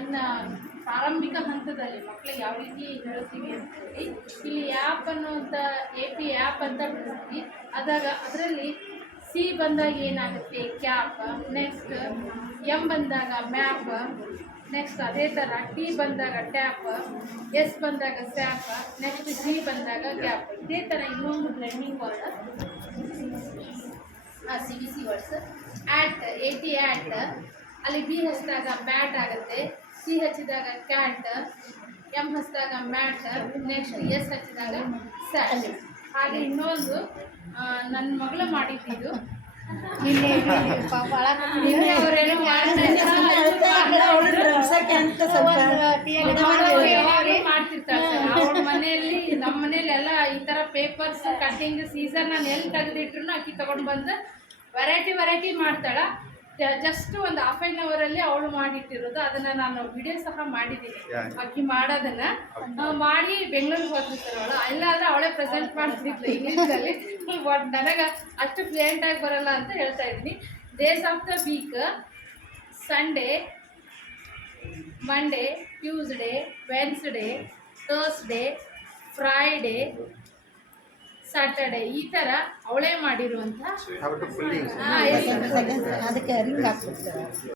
ಇನ್ನು ಪ್ರಾರಂಭಿಕ ಹಂತದಲ್ಲಿ ಮಕ್ಕಳಿಗೆ ಯಾವ ರೀತಿ ಹೇಳ್ತೀವಿ ಅಂತೇಳಿ ಇಲ್ಲಿ ಆ್ಯಪ್ ಅನ್ನುವಂಥ AP ಆ್ಯಪ್ ಅಂತ ಬಿಡ್ತೀವಿ. ಅದರಲ್ಲಿ C ಬಂದಾಗ ಏನಾಗುತ್ತೆ ಕ್ಯಾಪ್, ನೆಕ್ಸ್ಟ್ M ಬಂದಾಗ ಮ್ಯಾಪ್, ನೆಕ್ಸ್ಟ್ ಅದೇ ಥರ T ಬಂದಾಗ ಟ್ಯಾಪ್, S ಬಂದಾಗ ಸ್ಯಾಪ್, ನೆಕ್ಸ್ಟ್ G ಬಂದಾಗ ಗ್ಯಾಪ್. ಇದೇ ಥರ ಇನ್ನೊಂದು blending word CBC words. AT at, ಅಲ್ಲಿ B ಹಚ್ಚಿದಾಗ ಬ್ಯಾಟ್ ಆಗುತ್ತೆ, C ಹಚ್ಚಿದಾಗ ಕ್ಯಾಟ್, M ಹಚ್ಚಿದಾಗ ಮ್ಯಾಟ್, ನೆಕ್ಸ್ಟ್ S ಹಚ್ಚಿದಾಗ ಸ್ಯಾಟ್. ಹಾಗೆ ಇನ್ನೊಂದು ನನ್ನ ಮಗಳು ಮಾಡಿದ್ದು ಮಾಡ್ತಿರ್ತಾಳೆ. ಅವ್ರ ಮನೆಯಲ್ಲಿ ನಮ್ಮ ಮನೇಲಿ ಎಲ್ಲ ಈ ಥರ ಪೇಪರ್ಸ್ ಕಟ್ಟಿಂಗ್ ಸೀಸರ್ ನಾನು ಎಲ್ಲಿ ತೆಗೆದಿಟ್ರು ಅಕ್ಕಿ ತೊಗೊಂಡು ಬಂದು ವೆರೈಟಿ ಮಾಡ್ತಾಳೆ. ಜಸ್ಟ್ ಒಂದು ಹಾಫ್ ಆನ್ ಅವರಲ್ಲಿ ಅವಳು ಮಾಡಿಟ್ಟಿರೋದು. ಅದನ್ನು ನಾನು ವಿಡಿಯೋ ಸಹ ಮಾಡಿದ್ದೀನಿ. ಅಕ್ಕಿ ಮಾಡೋದನ್ನು ಮಾಡಿ ಬೆಂಗಳೂರಿಗೆ ಹೋಗ್ತಿರ್ತಾರೆ ಅವಳು. ಇಲ್ಲಾಂದರೆ ಅವಳೇ ಪ್ರೆಸೆಂಟ್ ಮಾಡ್ತಿದ್ಲು ಇಂಗ್ಲೀಷಲ್ಲಿ. ಬಟ್ ನನಗೆ ಅಷ್ಟು ಫ್ಲೂಯೆಂಟಾಗಿ ಬರಲ್ಲ ಅಂತ ಹೇಳ್ತಾ ಇದ್ದೀನಿ. Days of the week: Sunday, Monday, Tuesday, Wednesday, Thursday, Friday, Saturday. ಈ ಥರ ಅವಳೇ ಮಾಡಿರುವಂಥ ಅದಕ್ಕೆ ರಿಂಗ್ ಹಾಕ್ಬಿಡ್ತಾರೆ.